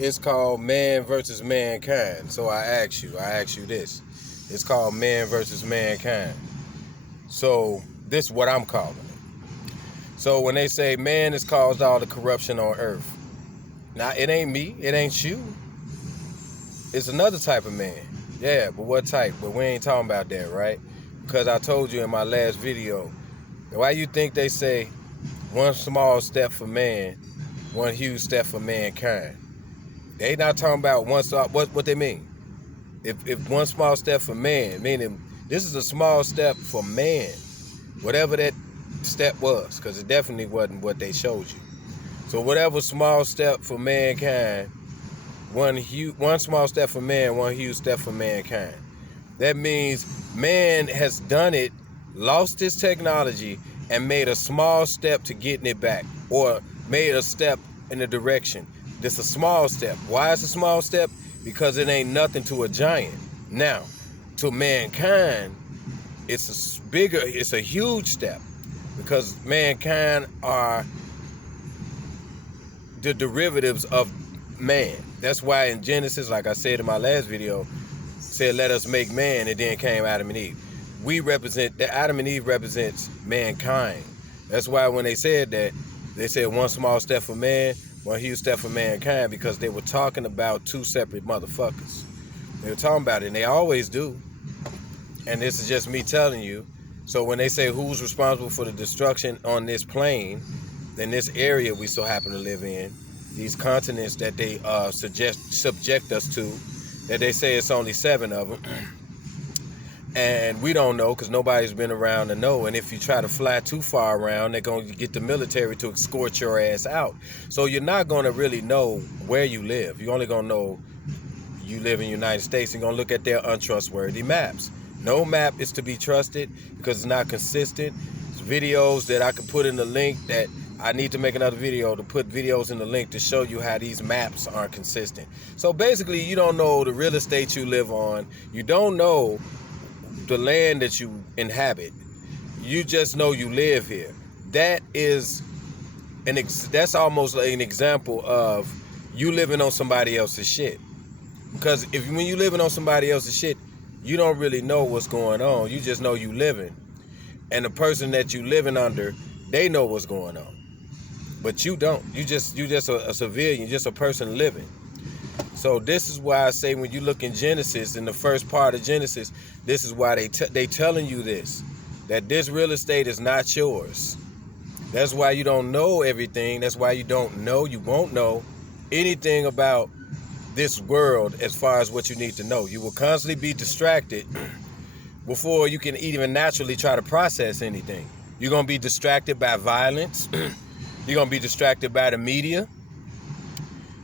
It's called Man versus Mankind. So I ask you this. It's called Man versus Mankind. So this is what I'm calling it. So when they say man has caused all the corruption on earth, now it ain't me, it ain't you. It's another type of man. Yeah, but what type? But we ain't talking about that, right? Because I told you in my last video, why you think they say one small step for man, one huge step for mankind? They not talking about what they mean. If one small step for man, meaning this is a small step for man, whatever that step was, because it definitely wasn't what they showed you. So whatever small step for mankind, one small step for man, one huge step for mankind. That means man has done it, lost his technology, and made a small step to getting it back, or made a step in a direction. This is a small step. Why is it a small step? Because it ain't nothing to a giant. Now, to mankind, it's a huge step, because mankind are the derivatives of man. That's why in Genesis, like I said in my last video, said let us make man, and then came Adam and Eve. Adam and Eve represents mankind. That's why when they said that, they said one small step for man, one huge step for mankind, because they were talking about two separate motherfuckers. They were talking about it, and they always do. And this is just me telling you. So when they say who's responsible for the destruction on this plane, in this area we so happen to live in, these continents that they subject us to, that they say it's only 7 of them. And we don't know, because nobody's been around to know. And if you try to fly too far around, they're going to get the military to escort your ass out. So you're not going to really know where you live. You're only going to know you live in the United States. You're going to look at their untrustworthy maps. No map is to be trusted because it's not consistent. It's videos that I could put in the link that I need to make another video to put videos in the link to show you how these maps aren't consistent. So basically, you don't know the real estate you live on. You don't know the land that you inhabit. You just know you live here. That is that's almost like an example of you living on somebody else's shit. Because when you living on somebody else's shit, you don't really know what's going on. You just know you living. And the person that you living under, they know what's going on. But you don't. You just a civilian, just a person living. So this is why I say when you look in Genesis, in the first part of Genesis, this is why they telling you this, that this real estate is not yours. That's why you don't know everything. That's why you won't know anything about this world as far as what you need to know. You will constantly be distracted before you can even naturally try to process anything. You're going to be distracted by violence. You're going to be distracted by the media.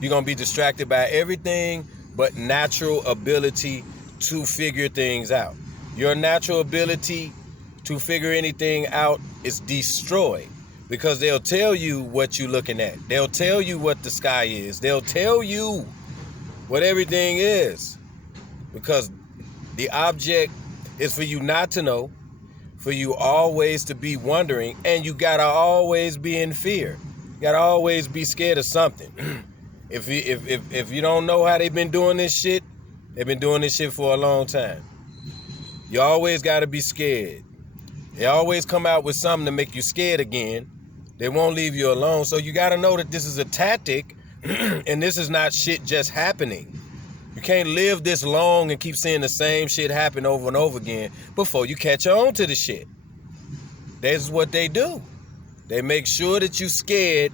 You're going to be distracted by everything but natural ability to figure things out. Your natural ability to figure anything out is destroyed because they'll tell you what you're looking at. They'll tell you what the sky is. They'll tell you what everything is, because the object is for you not to know, for you always to be wondering, and you gotta always be in fear. You gotta always be scared of something. If you don't know how they've been doing this shit, they've been doing this shit for a long time. You always gotta be scared. They always come out with something to make you scared again. They won't leave you alone. So you gotta know that this is a tactic, and this is not shit just happening. You can't live this long and keep seeing the same shit happen over and over again before you catch on to the shit. That's what they do. They make sure that you scared.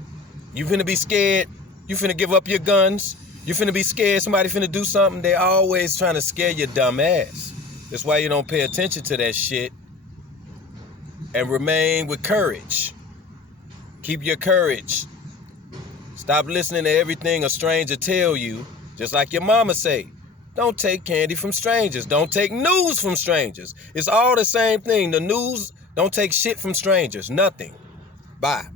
You finna be scared. You finna give up your guns. You finna be scared somebody finna do something. They always trying to scare your dumb ass. That's why you don't pay attention to that shit and remain with courage. Keep your courage. Stop listening to everything a stranger tell you. Just like your mama say, don't take candy from strangers. Don't take news from strangers. It's all the same thing. The news, don't take shit from strangers. Nothing. Bye.